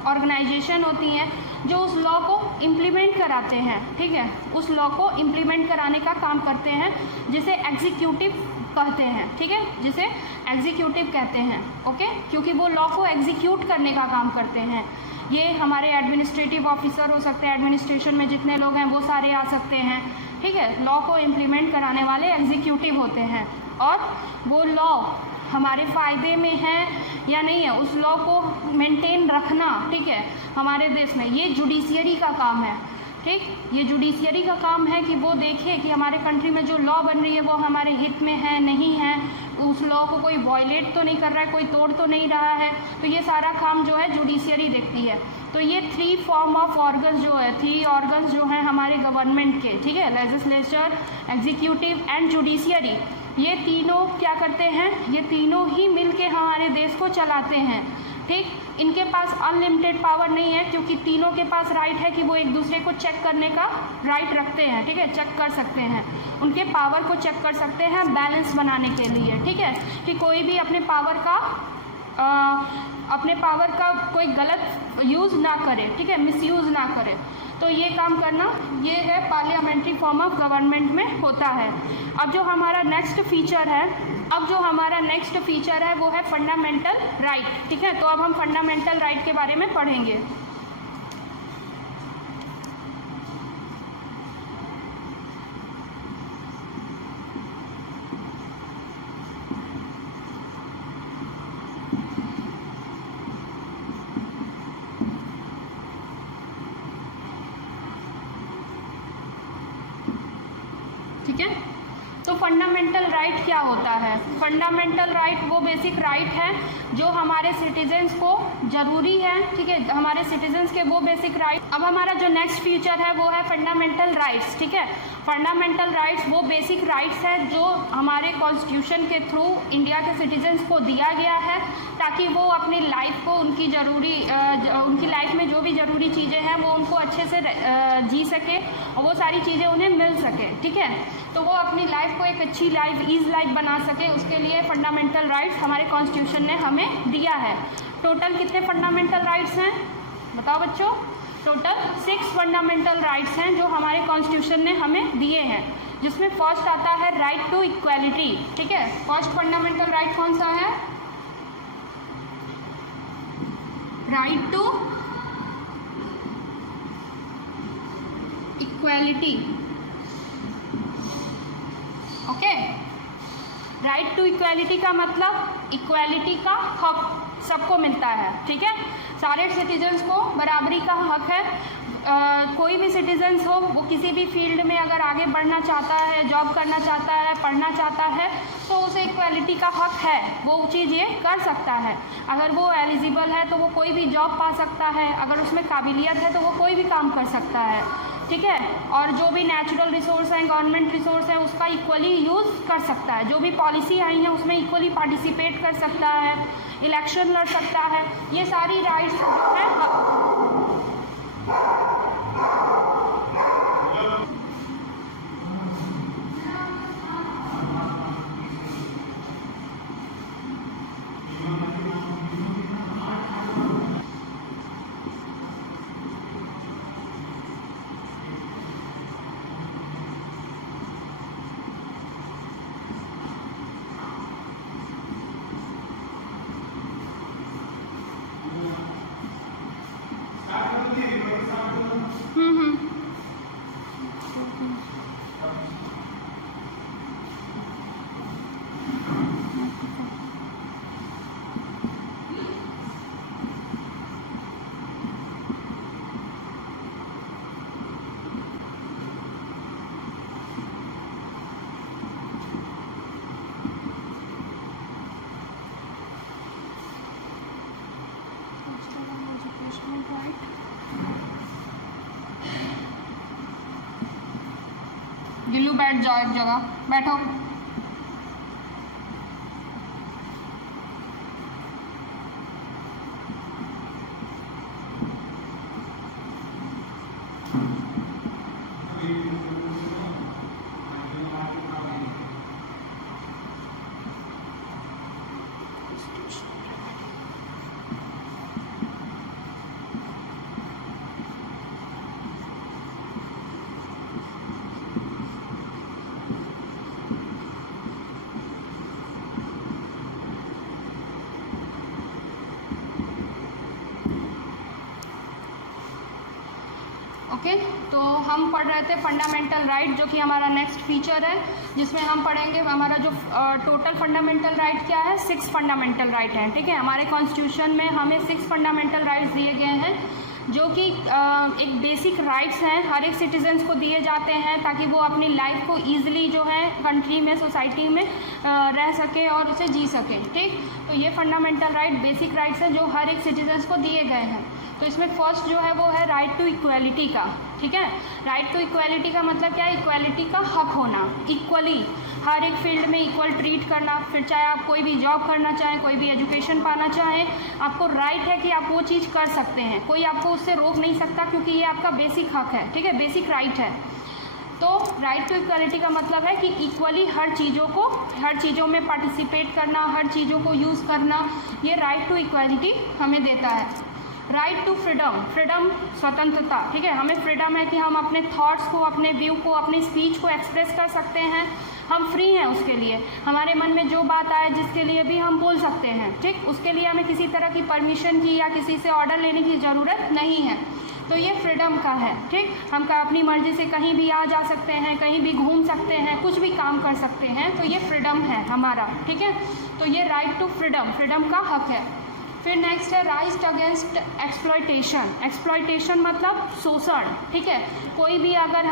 ऑर्गेनाइजेशन होती हैं जो उस लॉ को इम्प्लीमेंट कराते हैं। ठीक है, उस लॉ को इम्प्लीमेंट कराने का काम करते हैं, जिसे एग्जीक्यूटिव कहते हैं। ठीक है, जिसे एग्जीक्यूटिव कहते हैं। ओके, क्योंकि वो लॉ को एग्जीक्यूट करने का काम करते हैं। ये हमारे एडमिनिस्ट्रेटिव ऑफिसर हो सकते हैं, एडमिनिस्ट्रेशन में जितने लोग हैं वो सारे आ सकते हैं। ठीक है, लॉ को इम्प्लीमेंट कराने वाले एग्जीक्यूटिव होते हैं। और वो लॉ हमारे फ़ायदे में है या नहीं है, उस लॉ को मेंटेन रखना, ठीक है, हमारे देश में ये जुडिशियरी का काम है। ठीक, ये जुडिशियरी का काम है कि वो देखे कि हमारे कंट्री में जो लॉ बन रही है वो हमारे हित में है नहीं है, उस लॉ को कोई वायलेट तो नहीं कर रहा है, कोई तोड़ तो नहीं रहा है। तो ये सारा काम जो है जुडिशियरी देखती है। तो ये थ्री फॉर्म ऑफ ऑर्गन्स जो है, थ्री ऑर्गन्स जो हैं हमारे गवर्नमेंट के, ठीक है, लेजिस्लेचर, एग्जीक्यूटिव एंड जुडिशियरी, ये तीनों क्या करते हैं, ये तीनों ही मिलके हमारे देश को चलाते हैं। ठीक, इनके पास अनलिमिटेड पावर नहीं है, क्योंकि तीनों के पास राइट है कि वो एक दूसरे को चेक करने का राइट रखते हैं। ठीक है, चेक कर सकते हैं, उनके पावर को चेक कर सकते हैं बैलेंस बनाने के लिए। ठीक है, कि कोई भी अपने पावर का कोई गलत यूज़ ना करे, ठीक है, मिसयूज़ ना करे। तो ये काम करना, ये है पार्लियामेंट्री फॉर्म ऑफ गवर्नमेंट में होता है। अब जो हमारा नेक्स्ट फीचर है वो है फंडामेंटल राइट। ठीक है, तो अब हम फंडामेंटल राइट के बारे में पढ़ेंगे। ठीक है, तो फंडामेंटल राइट क्या होता है? फंडामेंटल राइट वो बेसिक राइट है जो हमारे सिटीजन्स को ज़रूरी है। ठीक है, हमारे सिटीजन्स के वो बेसिक राइट। अब हमारा जो नेक्स्ट फीचर है वो है फंडामेंटल राइट्स। ठीक है, फंडामेंटल राइट्स वो बेसिक राइट्स है जो हमारे कॉन्स्टिट्यूशन के थ्रू इंडिया के सिटीजन्स को दिया गया है, ताकि वो अपनी लाइफ को उनकी लाइफ में जो भी ज़रूरी चीज़ें हैं वो उनको अच्छे से जी सके और वो सारी चीज़ें उन्हें मिल सके। ठीक है, तो वो अपनी लाइफ को एक अच्छी लाइफ, ईज लाइफ बना सके, उसके लिए फंडामेंटल राइट्स हमारे कॉन्स्टिट्यूशन ने हमें दिया है। टोटल कितने फंडामेंटल राइट्स हैं बताओ बच्चों? टोटल 6 फंडामेंटल राइट्स हैं जो हमारे कॉन्स्टिट्यूशन ने हमें दिए हैं, जिसमें फर्स्ट आता है राइट टू इक्वालिटी। ठीक है, फर्स्ट फंडामेंटल राइट कौन सा है? Right to equality. Okay, right to equality का मतलब इक्वालिटी का हक सबको मिलता है। ठीक है, सारे सिटीजन्स को बराबरी का हक है, कोई भी सिटीजन्स हो, वो किसी भी फील्ड में अगर आगे बढ़ना चाहता है, जॉब करना चाहता है, पढ़ना चाहता है, तो उसे इक्वालिटी का हक है, वो चीज़ ये कर सकता है। अगर वो एलिजिबल है तो वो कोई भी जॉब पा सकता है, अगर उसमें काबिलियत है तो वो कोई भी काम कर सकता है, ठीक है। और जो भी नेचुरल रिसोर्स हैं, गवर्नमेंट रिसोर्स है, उसका इक्वली यूज़ कर सकता है। जो भी पॉलिसी आई है उसमें इक्वली पार्टिसिपेट कर सकता है, इलेक्शन लड़ सकता है। ये सारी राइट्स जो है गिल्लू बैठ जाओ, एक जगह बैठो। ओके, तो हम पढ़ रहे थे फंडामेंटल राइट, जो कि हमारा नेक्स्ट फीचर है, जिसमें हम पढ़ेंगे हमारा जो टोटल फंडामेंटल राइट क्या है, 6 फंडामेंटल राइट हैं, ठीक है। हमारे कॉन्स्टिट्यूशन में हमें 6 फंडामेंटल राइट्स दिए गए हैं, जो कि एक बेसिक राइट्स हैं, हर एक सिटीजन्स को दिए जाते हैं ताकि वो अपनी लाइफ को ईजिली जो है कंट्री में, सोसाइटी में रह सके और उसे जी सके, ठीक। तो ये फंडामेंटल राइट बेसिक राइट्स हैं जो हर एक सिटीजन्स को दिए गए हैं। तो इसमें फर्स्ट जो है वो है राइट टू इक्वालिटी का, ठीक है। राइट टू इक्वालिटी का मतलब क्या है, इक्वालिटी का हक होना, इक्वली हर एक फील्ड में इक्वल ट्रीट करना। फिर चाहे आप कोई भी जॉब करना चाहें, कोई भी एजुकेशन पाना चाहें, आपको राइट है कि आप वो चीज़ कर सकते हैं, कोई आपको उससे रोक नहीं सकता, क्योंकि ये आपका बेसिक हक है, ठीक है, बेसिक राइट है। तो राइट टू इक्वालिटी का मतलब है कि इक्वली हर चीज़ों में पार्टिसिपेट करना, हर चीज़ों को यूज़ करना, ये राइट टू इक्वालिटी हमें देता है। राइट टू फ्रीडम, फ्रीडम स्वतंत्रता, ठीक है। हमें फ्रीडम है कि हम अपने थॉट्स को, अपने व्यू को, अपनी स्पीच को एक्सप्रेस कर सकते हैं, हम फ्री हैं उसके लिए। हमारे मन में जो बात आए जिसके लिए भी हम बोल सकते हैं, ठीक। उसके लिए हमें किसी तरह की परमिशन की या किसी से ऑर्डर लेने की ज़रूरत नहीं है। तो ये फ्रीडम का है, ठीक। हम अपनी मर्जी से कहीं भी आ जा सकते हैं, कहीं भी घूम सकते हैं, कुछ भी काम कर सकते हैं, तो ये फ्रीडम है हमारा, ठीक है। तो ये राइट टू फ्रीडम, फ्रीडम का हक है। फिर नेक्स्ट है राइट अगेंस्ट एक्सप्लॉयटेशन। एक्सप्लॉयटेशन मतलब शोषण, ठीक है। कोई भी अगर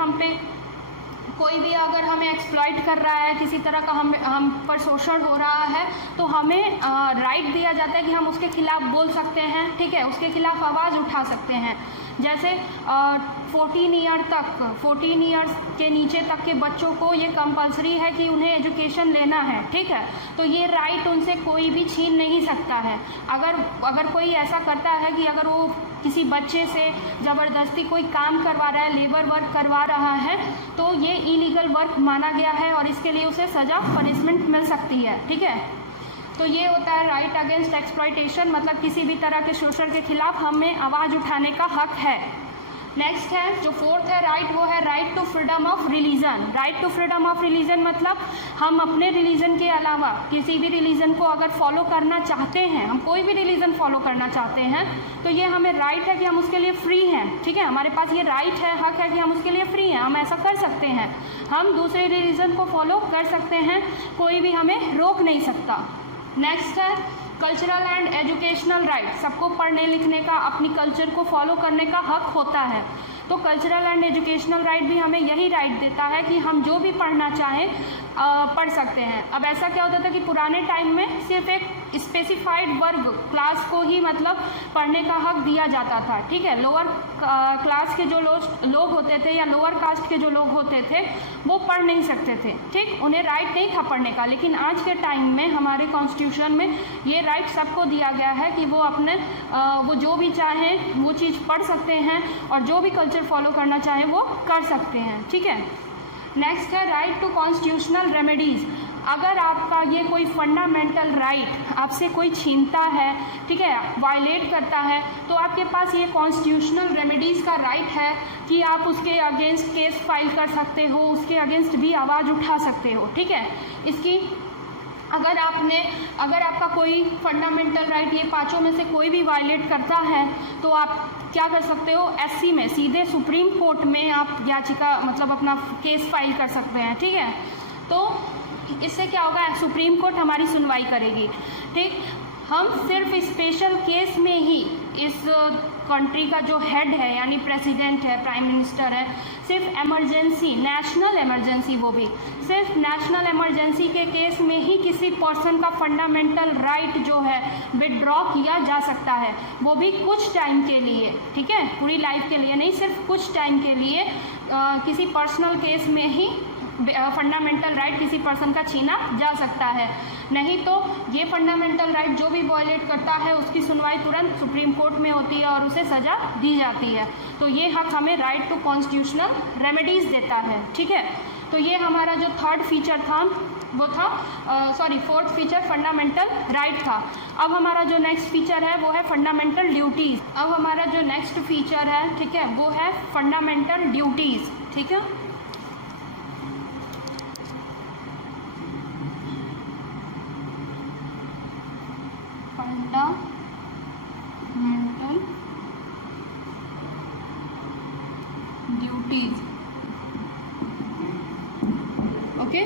हमें एक्सप्लॉइट कर रहा है, किसी तरह का हम पर शोषण हो रहा है, तो हमें राइट दिया जाता है कि हम उसके खिलाफ बोल सकते हैं, ठीक है, उसके खिलाफ आवाज़ उठा सकते हैं। जैसे 14 ईयर्स के नीचे तक के बच्चों को ये कंपलसरी है कि उन्हें एजुकेशन लेना है, ठीक है। तो ये राइट उनसे कोई भी छीन नहीं सकता है। अगर कोई ऐसा करता है कि अगर वो किसी बच्चे से ज़बरदस्ती कोई काम करवा रहा है, लेबर वर्क करवा रहा है, तो ये इलीगल वर्क माना गया है और इसके लिए उसे सज़ा, पनिशमेंट मिल सकती है, ठीक है। तो ये होता है राइट अगेंस्ट एक्सप्लॉयटेशन, मतलब किसी भी तरह के शोषण के खिलाफ हमें आवाज़ उठाने का हक है। नेक्स्ट है जो फोर्थ है राइट, वो है right to freedom of religion. Right to freedom of religion मतलब हम अपने रिलीजन के अलावा किसी भी रिलीजन को अगर फॉलो करना चाहते हैं, हम कोई भी रिलीजन फॉलो करना चाहते हैं, तो ये हमें राइट है कि हम उसके लिए फ्री हैं, ठीक है। हमारे पास ये राइट है, हक है कि हम उसके लिए फ्री हैं, हम ऐसा कर सकते हैं। हम दूसरे रिलीजन को फॉलो कर सकते हैं, कोई भी हमें रोक नहीं सकता। नेक्स्ट है कल्चरल एंड एजुकेशनल राइट। सबको पढ़ने लिखने का, अपनी कल्चर को फॉलो करने का हक होता है। तो कल्चरल एंड एजुकेशनल राइट भी हमें यही राइट देता है कि हम जो भी पढ़ना चाहें पढ़ सकते हैं। अब ऐसा क्या होता था कि पुराने टाइम में सिर्फ एक स्पेसिफाइड वर्ग क्लास को ही मतलब पढ़ने का हक दिया जाता था, ठीक है। लोअर क्लास के जो लोग होते थे या लोअर कास्ट के जो लोग होते थे वो पढ़ नहीं सकते थे, ठीक, उन्हें राइट नहीं था पढ़ने का। लेकिन आज के टाइम में हमारे कॉन्स्टिट्यूशन में ये राइट सबको दिया गया है कि वो अपने वो जो भी चाहें वो चीज़ पढ़ सकते हैं और जो भी कल्चर फॉलो करना चाहें वो कर सकते हैं, ठीक है। नेक्स्ट है राइट टू कॉन्स्टिट्यूशनल रेमेडीज़। अगर आपका ये कोई फंडामेंटल राइट आपसे कोई छीनता है, ठीक है, वायलेट करता है, तो आपके पास ये कॉन्स्टिट्यूशनल रेमेडीज़ का राइट है कि आप उसके अगेंस्ट केस फाइल कर सकते हो, उसके अगेंस्ट भी आवाज़ उठा सकते हो, ठीक है। इसकी अगर आपका कोई फंडामेंटल राइट ये पांचों में से कोई भी वायलेट करता है तो आप क्या कर सकते हो, एससी में सीधे सुप्रीम कोर्ट में आप याचिका मतलब अपना केस फाइल कर सकते हैं, ठीक है। तो इससे क्या होगा, सुप्रीम कोर्ट हमारी सुनवाई करेगी, ठीक। हम सिर्फ स्पेशल केस में ही इस कंट्री का जो हेड है यानी प्रेसिडेंट है, प्राइम मिनिस्टर है, सिर्फ इमरजेंसी, नेशनल इमरजेंसी, वो भी सिर्फ नेशनल इमरजेंसी के केस में ही किसी पर्सन का फंडामेंटल राइट जो है विड्रॉ किया जा सकता है, वो भी कुछ टाइम के लिए, ठीक है, पूरी लाइफ के लिए नहीं, सिर्फ कुछ टाइम के लिए किसी पर्सनल केस में ही फंडामेंटल राइट किसी पर्सन का छीना जा सकता है। नहीं तो ये फंडामेंटल राइट जो भी वायलेट करता है उसकी सुनवाई तुरंत सुप्रीम कोर्ट में होती है और उसे सज़ा दी जाती है। तो ये हक हमें राइट टू कॉन्स्टिट्यूशनल रेमेडीज़ देता है, ठीक है। तो ये हमारा जो थर्ड फीचर था वो था फोर्थ फीचर फंडामेंटल राइट था। अब हमारा जो नेक्स्ट फीचर है वो है फंडामेंटल ड्यूटीज़। अब हमारा जो नेक्स्ट फीचर है, ठीक है, वो है फंडामेंटल ड्यूटीज़, ठीक है। Fundamental duties, okay.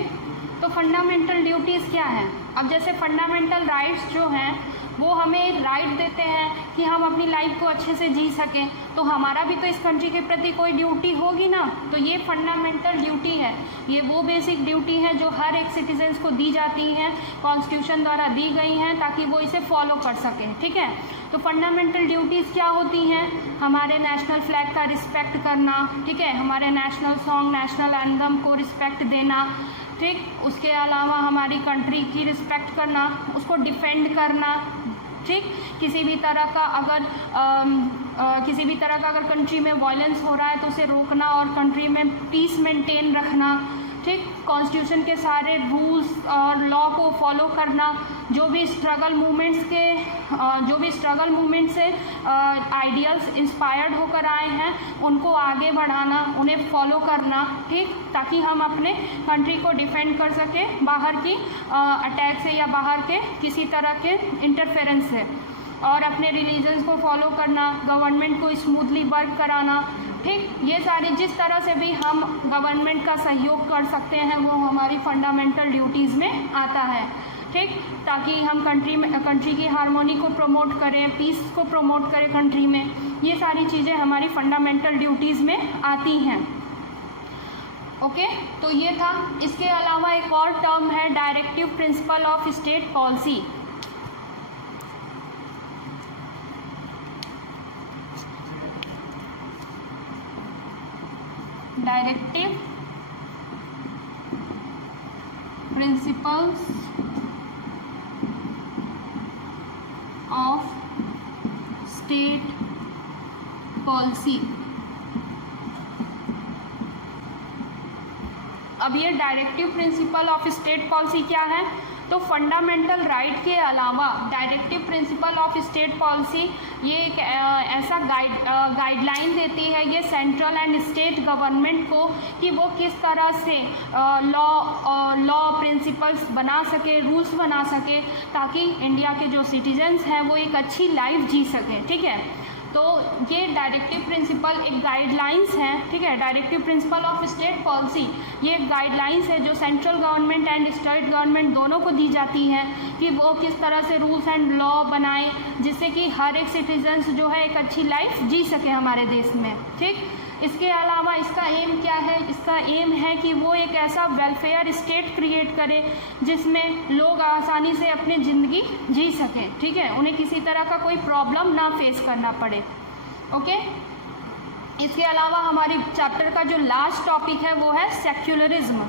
तो फंडामेंटल ड्यूटीज़ क्या है? अब जैसे फंडामेंटल राइट्स जो हैं वो हमें राइट देते हैं कि हम अपनी लाइफ को अच्छे से जी सकें, तो हमारा भी तो इस कंट्री के प्रति कोई ड्यूटी होगी ना। तो ये फंडामेंटल ड्यूटी है, ये वो बेसिक ड्यूटी है जो हर एक सिटीजन्स को दी जाती हैं, कॉन्स्टिट्यूशन द्वारा दी गई हैं ताकि वो इसे फॉलो कर सकें, ठीक है। तो फंडामेंटल ड्यूटीज़ क्या होती हैं? हमारे नेशनल फ्लैग का रिस्पेक्ट करना, ठीक है, हमारे नेशनल सॉन्ग, नेशनल एंथम को रिस्पेक्ट देना, ठीक, उसके अलावा हमारी कंट्री की रिस्पेक्ट करना, उसको डिफेंड करना, ठीक, किसी भी तरह का अगर कंट्री में वायलेंस हो रहा है तो उसे रोकना और कंट्री में पीस मेंटेन रखना, ठीक, कॉन्स्टिट्यूशन के सारे रूल्स और लॉ को फॉलो करना, जो भी स्ट्रगल मूवमेंट से आइडियल्स इंस्पायर्ड होकर आए हैं उनको आगे बढ़ाना, उन्हें फॉलो करना, ठीक, ताकि हम अपने कंट्री को डिफेंड कर सकें बाहर की अटैक से या बाहर के किसी तरह के इंटरफेरेंस से, और अपने रिलीजन्स को फॉलो करना, गवर्नमेंट को स्मूथली वर्क कराना, ठीक, ये सारी जिस तरह से भी हम गवर्नमेंट का सहयोग कर सकते हैं वो हमारी फंडामेंटल ड्यूटीज़ में आता है, ठीक, ताकि हम कंट्री की हार्मोनी को प्रमोट करें, पीस को प्रमोट करें कंट्री में। ये सारी चीज़ें हमारी फंडामेंटल ड्यूटीज़ में आती हैं, ओके। तो ये था। इसके अलावा एक और टर्म है directive principle of state policy. Directive principles of state policy. अब ये directive principle of state policy क्या है? तो फंडामेंटल राइट के अलावा directive principle of state policy ये एक ऐसा गाइडलाइन देती है ये सेंट्रल एंड स्टेट गवर्नमेंट को कि वो किस तरह से लॉ प्रिंसिपल्स बना सके, रूल्स बना सके, ताकि इंडिया के जो सिटीजन्स हैं वो एक अच्छी लाइफ जी सकें, ठीक है। तो ये डायरेक्टिव प्रिंसिपल एक गाइडलाइंस हैं, ठीक है। Directive principle of state policy ये एक गाइडलाइंस है जो central government and state government दोनों को दी जाती है कि वो किस तरह से रूल्स एंड लॉ बनाएं जिससे कि हर एक सिटीजन्स जो है एक अच्छी लाइफ जी सके हमारे देश में, ठीक। इसके अलावा इसका एम क्या है? इसका एम है कि वो एक ऐसा वेलफेयर स्टेट क्रिएट करे जिसमें लोग आसानी से अपनी ज़िंदगी जी सकें, ठीक है, उन्हें किसी तरह का कोई प्रॉब्लम ना फेस करना पड़े। ओके, इसके अलावा हमारी चैप्टर का जो लास्ट टॉपिक है वो है सेक्युलरिज्म।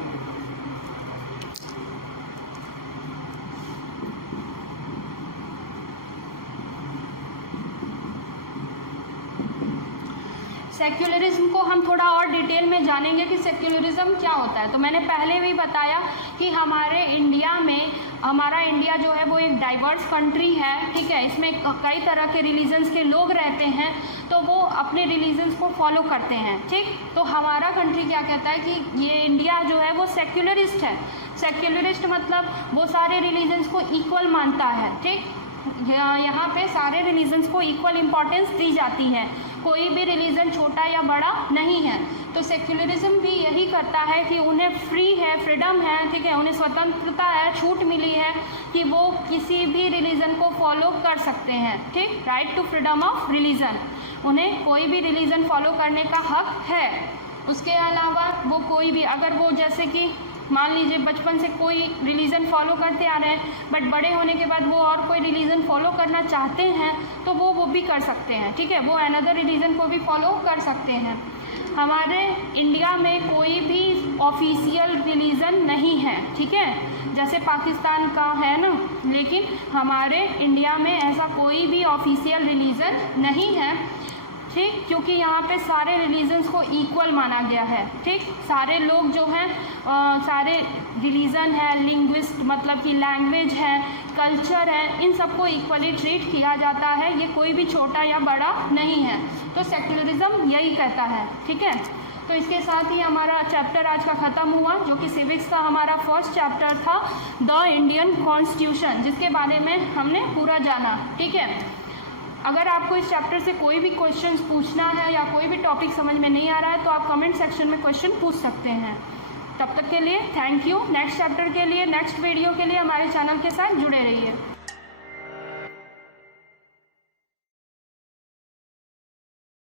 सेक्युलरिज्म को हम थोड़ा और डिटेल में जानेंगे कि सेक्युलरिज्म क्या होता है। तो मैंने पहले भी बताया कि हमारे इंडिया में, हमारा इंडिया जो है वो एक डाइवर्स कंट्री है, ठीक है, इसमें कई तरह के रिलीजन्स के लोग रहते हैं, तो वो अपने रिलीजन्स को फॉलो करते हैं, ठीक। तो हमारा कंट्री क्या कहता है कि ये इंडिया जो है वो सेक्युलरिस्ट है। सेक्युलरिस्ट मतलब वो सारे रिलीजन्स को इक्वल मानता है, ठीक। यहाँ पे सारे रिलीजन्स को इक्वल इम्पॉर्टेंस दी जाती है, कोई भी रिलीजन छोटा या बड़ा नहीं है। तो सेक्युलरिज्म भी यही करता है कि उन्हें फ्री है, फ्रीडम है, ठीक है, उन्हें स्वतंत्रता है, छूट मिली है कि वो किसी भी रिलीजन को फॉलो कर सकते हैं, ठीक। Right to freedom of religion, उन्हें कोई भी रिलीजन फॉलो करने का हक है। उसके अलावा वो कोई भी, अगर वो जैसे कि मान लीजिए बचपन से कोई रिलीजन फॉलो करते आ रहे हैं बट बड़े होने के बाद वो और कोई रिलीजन फॉलो करना चाहते हैं तो वो भी कर सकते हैं, ठीक है, वो अनदर रिलीजन को भी फॉलो कर सकते हैं। हमारे इंडिया में कोई भी ऑफिशियल रिलीजन नहीं है, ठीक है, जैसे पाकिस्तान का है ना, लेकिन हमारे इंडिया में ऐसा कोई भी ऑफिशियल रिलीजन नहीं है, ठीक, क्योंकि यहाँ पे सारे रिलीजन्स को इक्वल माना गया है, ठीक। सारे लोग जो हैं सारे रिलीजन है, लिंग्विस्ट मतलब कि लैंग्वेज है, कल्चर है, इन सबको इक्वली ट्रीट किया जाता है, ये कोई भी छोटा या बड़ा नहीं है। तो सेक्युलरिज्म यही कहता है, ठीक है। तो इसके साथ ही हमारा चैप्टर आज का ख़त्म हुआ, जो कि सिविक्स का हमारा फर्स्ट चैप्टर था, द इंडियन कॉन्स्टिट्यूशन, जिसके बारे में हमने पूरा जाना, ठीक है। अगर आपको इस चैप्टर से कोई भी क्वेश्चंस पूछना है या कोई भी टॉपिक समझ में नहीं आ रहा है तो आप कमेंट सेक्शन में क्वेश्चन पूछ सकते हैं। तब तक के लिए थैंक यू। नेक्स्ट चैप्टर के लिए, नेक्स्ट वीडियो के लिए हमारे चैनल के साथ जुड़े रहिए।